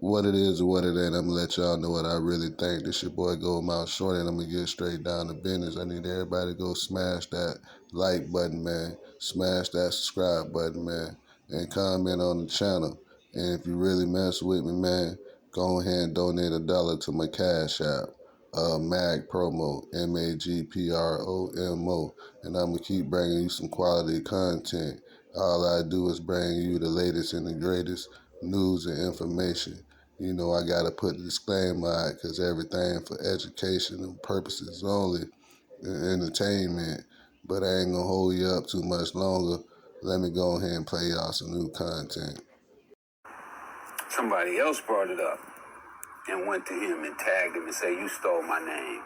what it is or what it ain't. I'm gonna let y'all know what I really think. This your boy Go Mouth Shorty, and I'm gonna get straight down to business. I need everybody to go smash that like button, man. Smash that subscribe button, man, and comment on the channel. And if you really mess with me, man, go ahead and donate $1 to my Cash App. Mag Promo, MAGPROMO, and I'm gonna keep bringing you some quality content. All I do is bring you the latest and the greatest news and information. You know, I got to put a disclaimer out because everything for educational purposes only, and entertainment. But I ain't going to hold you up too much longer. Let me go ahead and play y'all some new content. Somebody else brought it up and went to him and tagged him and said, "You stole my name."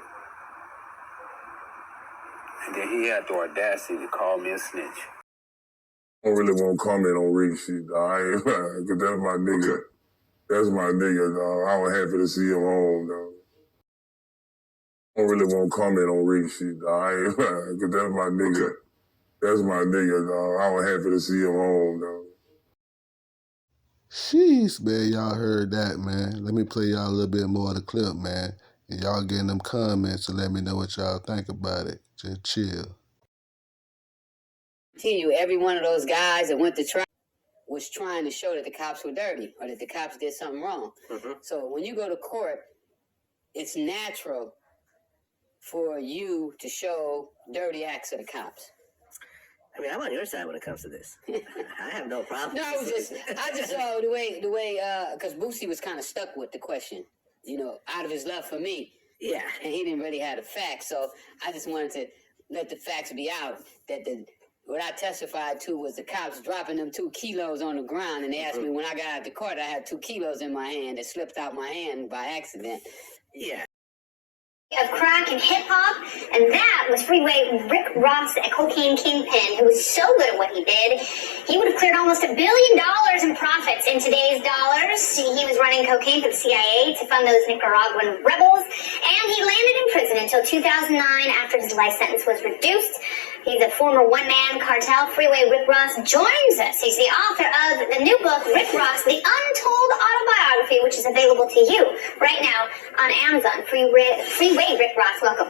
And then he had the audacity to call me a snitch. I don't really want to comment on Rick shit, dog. Cause that's my nigga. That's my nigga, dog. I was happy to see him home, dog. I don't really want to comment on Rick shit, dog. Cause that's my nigga. That's my nigga, dog. I was happy to see him home, dog. Sheesh, man, y'all heard that, man. Let me play y'all a little bit more of the clip, man. And y'all get in them comments and let me know what y'all think about it. Just chill. Every one of those guys that went to trial was trying to show that the cops were dirty or that the cops did something wrong. Mm-hmm. So when you go to court, it's natural for you to show dirty acts of the cops. I mean, I'm on your side when it comes to this. I have no problem. No, I just saw the way, because Boosie was kind of stuck with the question, you know, out of his love for me. Yeah. And he didn't really have the facts, so I just wanted to let the facts be out that what I testified to was the cops dropping them 2 kilos on the ground, and they asked me when I got out of the court, I had 2 kilos in my hand that slipped out my hand by accident. Yeah. Of crack and hip-hop, and that was Freeway Rick Ross, a cocaine kingpin who was so good at what he did. He would have cleared almost $1 billion in profits in today's dollars. He was running cocaine for the CIA to fund those Nicaraguan rebels, and he landed in prison until 2009 after his life sentence was reduced. He's a former one-man cartel. Freeway Rick Ross joins us. He's the author of the new book, Rick Ross, The Untold Autobiography, which is available to you right now on Amazon. Freeway Rick Ross, welcome.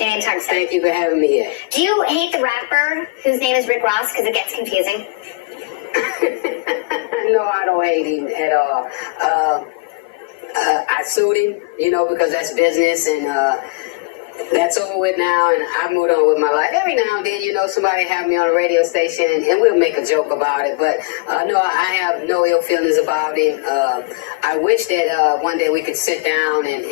Your name's hard to say. Thank you for having me here. Do you hate the rapper whose name is Rick Ross because it gets confusing? No, I don't hate him at all. I sued him, you know, because that's business, and that's over with now, and I moved on with my life. Every now and then, you know, somebody have me on a radio station, and we'll make a joke about it. But no, I have no ill feelings about it. I wish that one day we could sit down and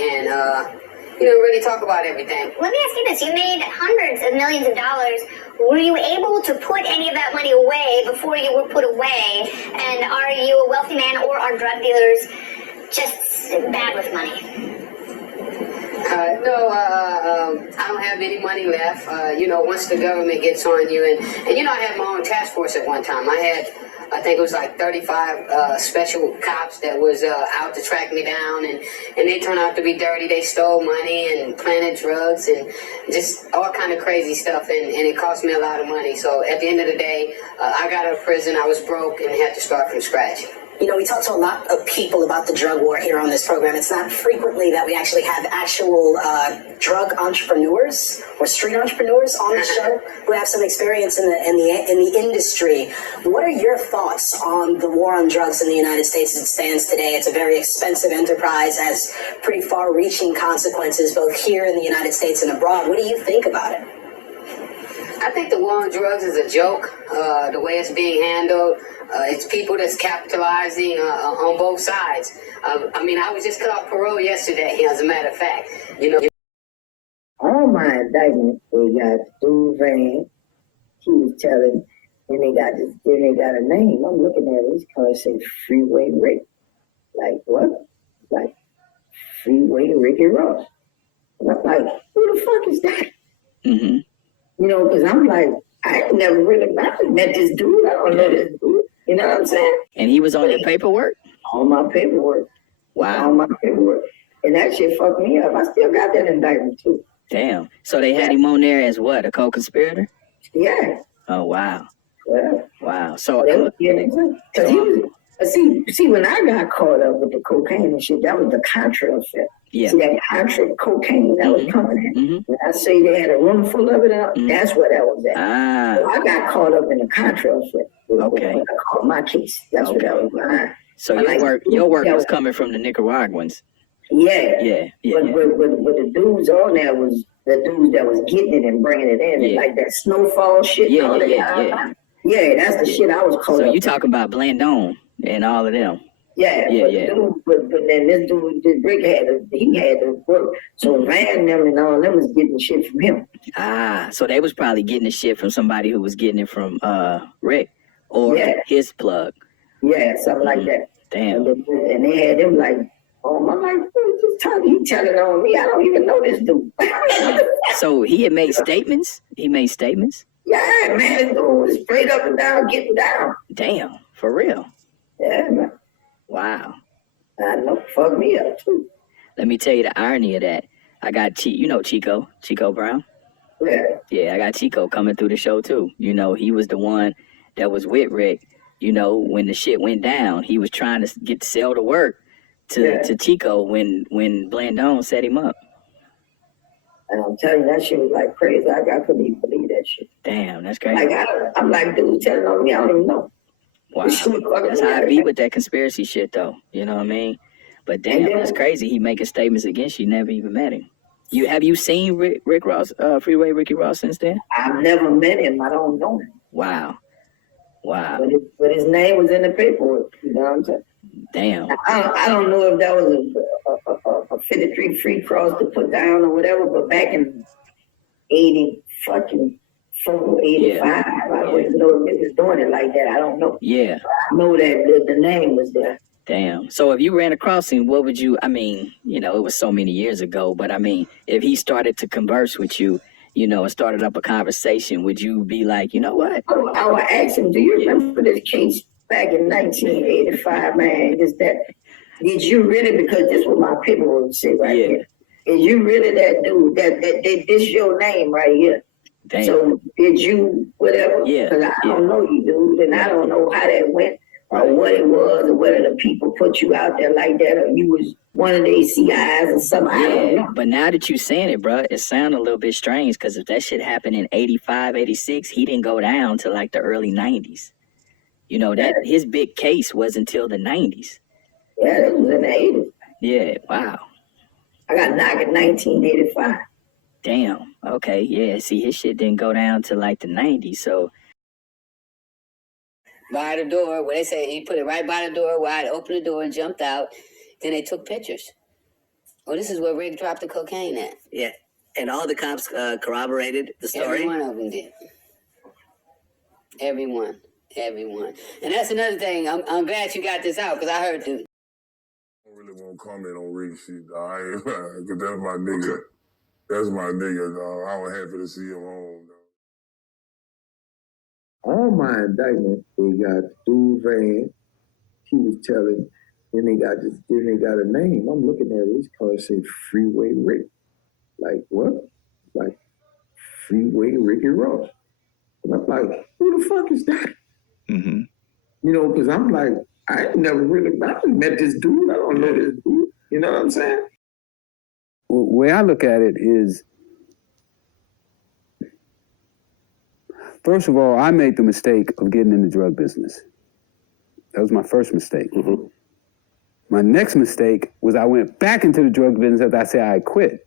you know, really talk about everything. Let me ask you this. You made hundreds of millions of dollars. Were you able to put any of that money away before you were put away? And are you a wealthy man, or are drug dealers just bad with money? No, I don't have any money left. You know, once the government gets on you, and you know, I had my own task force at one time. I think it was like 35 special cops that was out to track me down, and they turned out to be dirty. They stole money and planted drugs and just all kind of crazy stuff, and it cost me a lot of money. So at the end of the day, I got out of prison, I was broke, and had to start from scratch. You know, we talk to a lot of people about the drug war here on this program. It's not frequently that we actually have actual drug entrepreneurs or street entrepreneurs on the show who have some experience in the industry. What are your thoughts on the war on drugs in the United States as it stands today? It's a very expensive enterprise, has pretty far-reaching consequences both here in the United States and abroad. What do you think about it? I think the war on drugs is a joke, the way it's being handled. It's people that's capitalizing on both sides. I mean, I was just cut off parole yesterday, as a matter of fact. You know. All my indictments, they got Stu Van. He was telling, then they got a name. I'm looking at it. It's called, say, Freeway Rick. Like what? Like Freeway Ricky Ross. And I'm like, who the fuck is that? Mm-hmm. You know, because I'm like, I never really met this dude. I don't know this dude. You know what I'm saying? And he was on your paperwork? On my paperwork. Wow. On my paperwork. And that shit fucked me up. I still got that indictment, too. Damn. So they had him on there as what, a co-conspirator? Yeah. Oh, wow. Yeah. Wow. So, because But see, when I got caught up with the cocaine and shit, that was the Contra effect. Yeah. See, that Contra cocaine that was coming in. When I say they had a room full of it, that's where that was at. So I got caught up in the Contra effect. Okay. When I caught my case, that's what that was behind. So your work was coming from the Nicaraguans. Yeah. But the dudes on there was the dudes that was getting it and bringing it in, and like that snowfall shit. Yeah, that's the shit I was caught up. So you talking about Blandon and all of them? Yeah. But then this dude, this Rick had to work. So Van them and all them was getting shit from him. So they was probably getting the shit from somebody who was getting it from Rick or his plug. Yeah, something like that. Damn. And they had him like, I'm like, he telling on me. I don't even know this dude. So he had made statements? He made statements? Yeah, man, this dude was straight up and down, getting down. Damn, for real? Yeah, man. Wow. I know, fuck me up too. Let me tell you the irony of that. I got Chico Brown? Yeah, I got Chico coming through the show too. You know, he was the one that was with Rick. You know, when the shit went down, he was trying to get sell to work to Chico when Blandon set him up. And I'm telling you, that shit was like crazy. I couldn't even believe that shit. Damn, that's crazy. Like, I'm like, dude telling on me, I don't even know. Wow. That's how I be with that conspiracy shit, though. You know what I mean? But damn, that's crazy. He making statements against you. Never even met him. Have you seen Rick Ross, Freeway Ricky Ross since then? I've never met him. I don't know him. Wow. But his name was in the paperwork. You know what I'm saying? Damn. I don't know if that was a 53 free cross to put down or whatever, but back in 85, I wouldn't know if it was doing it like that. I don't know. Yeah. I know that the name was there. Damn. So if you ran across him, what would you, I mean, you know, it was so many years ago, but I mean, if he started to converse with you, you know, and started up a conversation, would you be like, you know what? I would ask him, do you remember this case back in 1985, man? Did you really, because this was my paperwork say right here. Is you really that dude, that this your name right here? Damn. So did you, whatever? Yeah. Because I don't know you, dude, and I don't know how that went or what it was or whether the people put you out there like that or you was one of their CIs or something. I don't know. But now that you saying it, bro, it sounds a little bit strange because if that shit happened in 85, 86, he didn't go down to like the early 90s. You know, that his big case was until the 90s. Yeah, that was in the 80s. Yeah, wow. I got knocked in 1985. Damn. Okay, yeah. See, his shit didn't go down to like the 90s, so. By the door, where they say he put it right by the door, where I'd opened the door and jumped out. Then they took pictures. Oh, this is where Rick dropped the cocaine at. Yeah, and all the cops corroborated the story. Every one of them did. Everyone. And that's another thing. I'm glad you got this out because I heard the. I don't really want to comment on Rick shit, dog. Because that's my nigga. That's my nigga, dog. I was happy to see him home, dog. All my indictment, they got dude Van. He was telling. Then they got a name. I'm looking at it. It's called say Freeway Rick. Like what? Like Freeway Ricky Ross. And I'm like, who the fuck is that? Mm-hmm. You know, because I'm like, I met this dude. I don't know this dude. You know what I'm saying? The way I look at it is, first of all, I made the mistake of getting in the drug business. That was my first mistake. Mm-hmm. My next mistake was I went back into the drug business after I said I quit.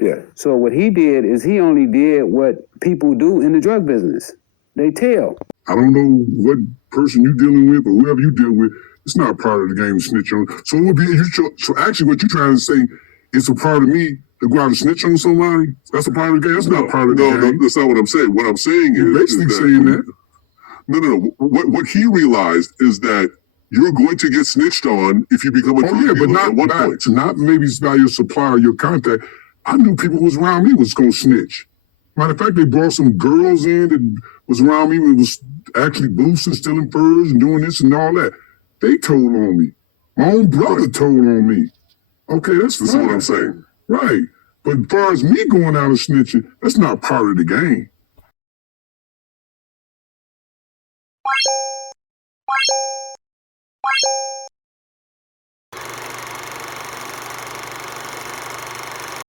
Yeah. So what he did is he only did what people do in the drug business. They tell. I don't know what person you're dealing with or whoever you deal with. It's not part of the game to snitch on. So it would be so actually what you're trying to say, it's a part of me to go out and snitch on somebody. That's a part of the game. That's not part of the game. No, that's not what I'm saying. What I'm saying is basically saying that. No. What he realized is that you're going to get snitched on if you become a drug dealer at one point. Not maybe it's by your supplier, your contact. I knew people who was around me was going to snitch. Matter of fact, they brought some girls in that was around me and was actually boosting, stealing furs and doing this and all that. They told on me. My own brother told on me. Okay, that's what I'm saying. Right. But as far as me going out and snitching, that's not part of the game. Bye.